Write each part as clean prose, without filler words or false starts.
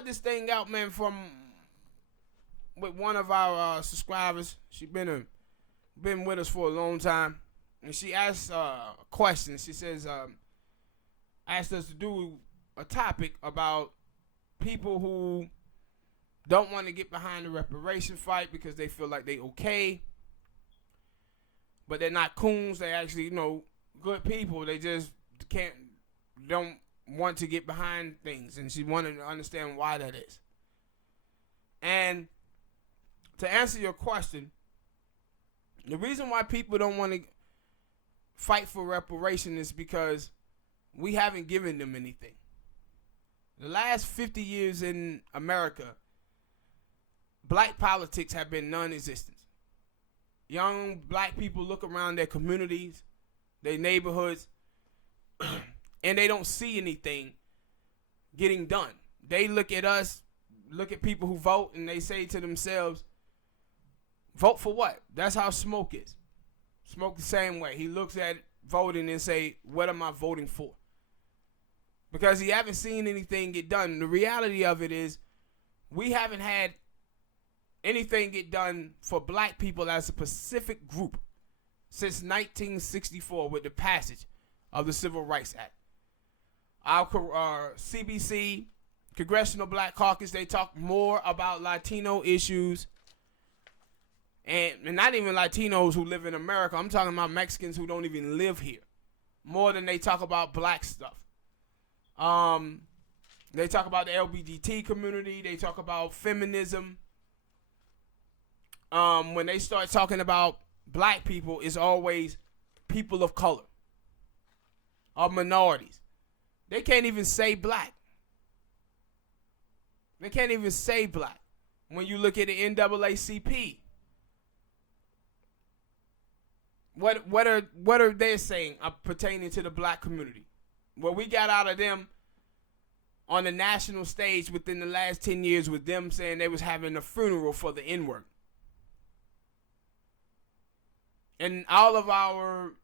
started this thing out, man, with one of our subscribers. She been with us for a long time, and she asked a question. She says, asked us to do a topic about people who don't want to get behind the reparation fight because they feel like they okay, but they're not coons. They actually, good people. They just don't want to get behind things, and she wanted to understand why that is. And to answer your question, the reason why people don't want to fight for reparation is because we haven't given them anything. The last 50 years in America, black politics have been non-existent. Young black people look around their communities, their neighborhoods, and they don't see anything getting done. They look at us, look at people who vote, and they say to themselves, vote for what? That's how Smoke is. Smoke the same way. He looks at voting and say, what am I voting for? Because he haven't seen anything get done. The reality of it is we haven't had anything get done for black people as a specific group since 1964 with the passage of the Civil Rights Act. Our CBC, Congressional Black Caucus, they talk more about Latino issues, and not even Latinos who live in America. I'm talking about Mexicans who don't even live here, more than they talk about black stuff. They talk about the LGBT community. They talk about feminism. When they start talking about black people, it's always people of color or minorities. They can't even say black. They can't even say black. When you look at the NAACP, what are they saying pertaining to the black community? What we got out of them on the national stage within the last 10 years with them saying they was having a funeral for the N-word. And all of our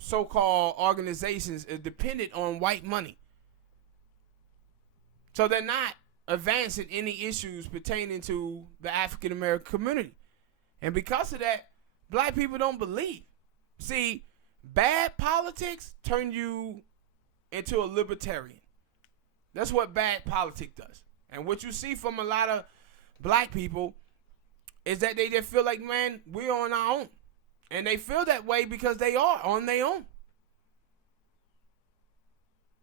so-called organizations are dependent on white money. So they're not advancing any issues pertaining to the African American community. And because of that, black people don't believe. See, bad politics turn you into a libertarian. That's what bad politics does. And what you see from a lot of black people is that they just feel like, man, we're on our own. And they feel that way because they are on their own.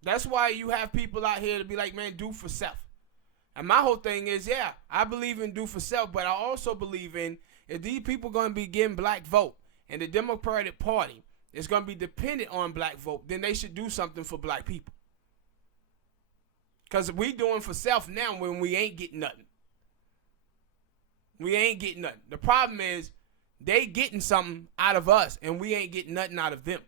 That's why you have people out here to be like, man, do for self. And my whole thing is, yeah, I believe in do for self, but I also believe in if these people going to be getting black vote and the Democratic Party is going to be dependent on black vote, then they should do something for black people. Because we doing for self now when we ain't getting nothing. We ain't getting nothing. The problem is they getting something out of us and we ain't getting nothing out of them.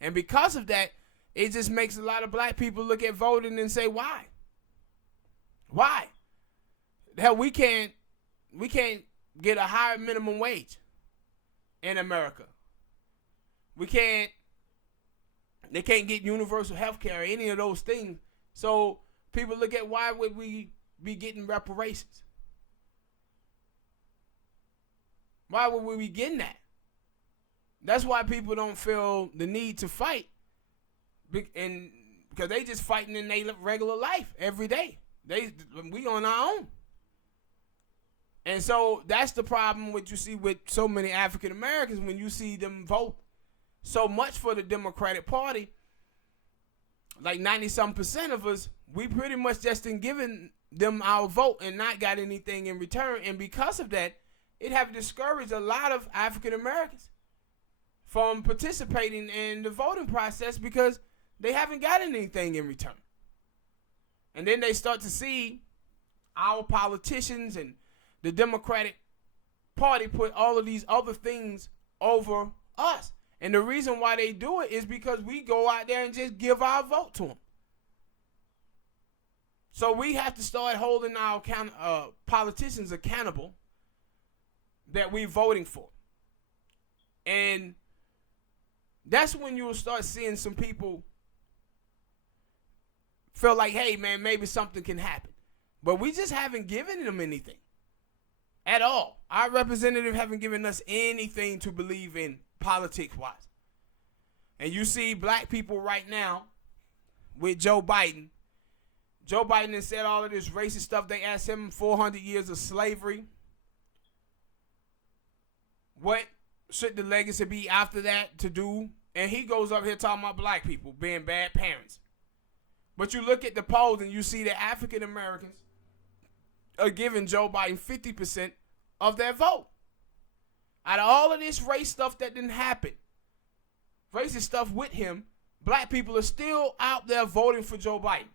And because of that, it just makes a lot of black people look at voting and say, why? Why? Hell, we can't get a higher minimum wage in America. They can't get universal health care or any of those things. So people look at why would we be getting reparations? Why would we be getting that? That's why people don't feel the need to fight. And because they just fighting in their regular life every day. We on our own. And so that's the problem what you see with so many African Americans when you see them vote so much for the Democratic Party. Like 90-some% of us, we pretty much just been giving them our vote and not got anything in return. And because of that, it have discouraged a lot of African Americans from participating in the voting process because they haven't got anything in return. And then they start to see our politicians and the Democratic Party put all of these other things over us. And the reason why they do it is because we go out there and just give our vote to them. So we have to start holding our politicians accountable that we're voting for. And that's when you'll start seeing some people feel like, hey, man, maybe something can happen. But we just haven't given them anything at all. Our representative haven't given us anything to believe in politics-wise. And you see black people right now with Joe Biden. Joe Biden has said all of this racist stuff. They asked him 400 years of slavery. What should the legacy be after that to do? And he goes up here talking about black people being bad parents. But you look at the polls and you see that African Americans are giving Joe Biden 50% of their vote. Out of all of this race stuff that didn't happen, racist stuff with him, black people are still out there voting for Joe Biden.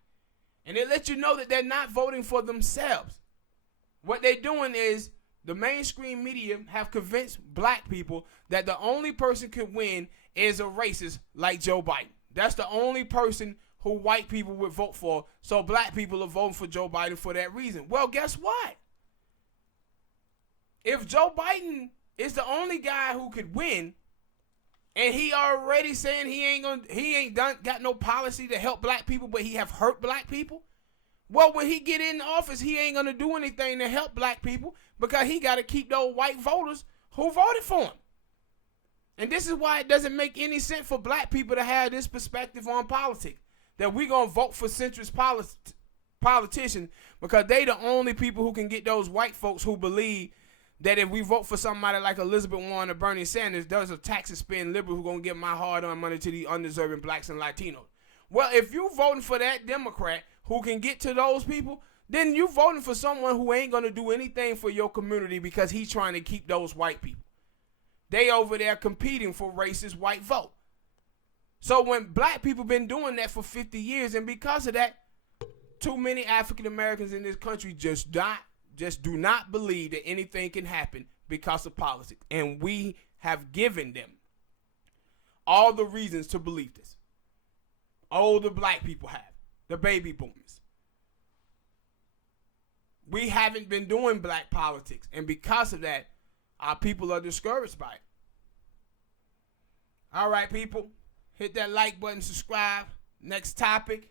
And they let you know that they're not voting for themselves. What they're doing is the mainstream media have convinced black people that the only person could win is a racist like Joe Biden. That's the only person who white people would vote for. So black people are voting for Joe Biden for that reason. Well, guess what? If Joe Biden is the only guy who could win, and he already saying he ain't got no policy to help black people, but he have hurt black people. Well, when he get in office, he ain't gonna do anything to help black people because he got to keep those white voters who voted for him. And this is why it doesn't make any sense for black people to have this perspective on politics, that we gonna vote for centrist politicians because they the only people who can get those white folks who believe that if we vote for somebody like Elizabeth Warren or Bernie Sanders, there's a tax and spend liberal who going to give my hard-earned money to the undeserving blacks and Latinos. Well, if you voting for that Democrat who can get to those people, then you voting for someone who ain't going to do anything for your community because he's trying to keep those white people. They over there competing for racist white vote. So when black people been doing that for 50 years, and because of that, too many African Americans in this country just do not believe that anything can happen because of politics. And we have given them all the reasons to believe this. Older black people have. The baby boomers. We haven't been doing black politics. And because of that, our people are discouraged by it. All right, people. Hit that like button, subscribe. Next topic.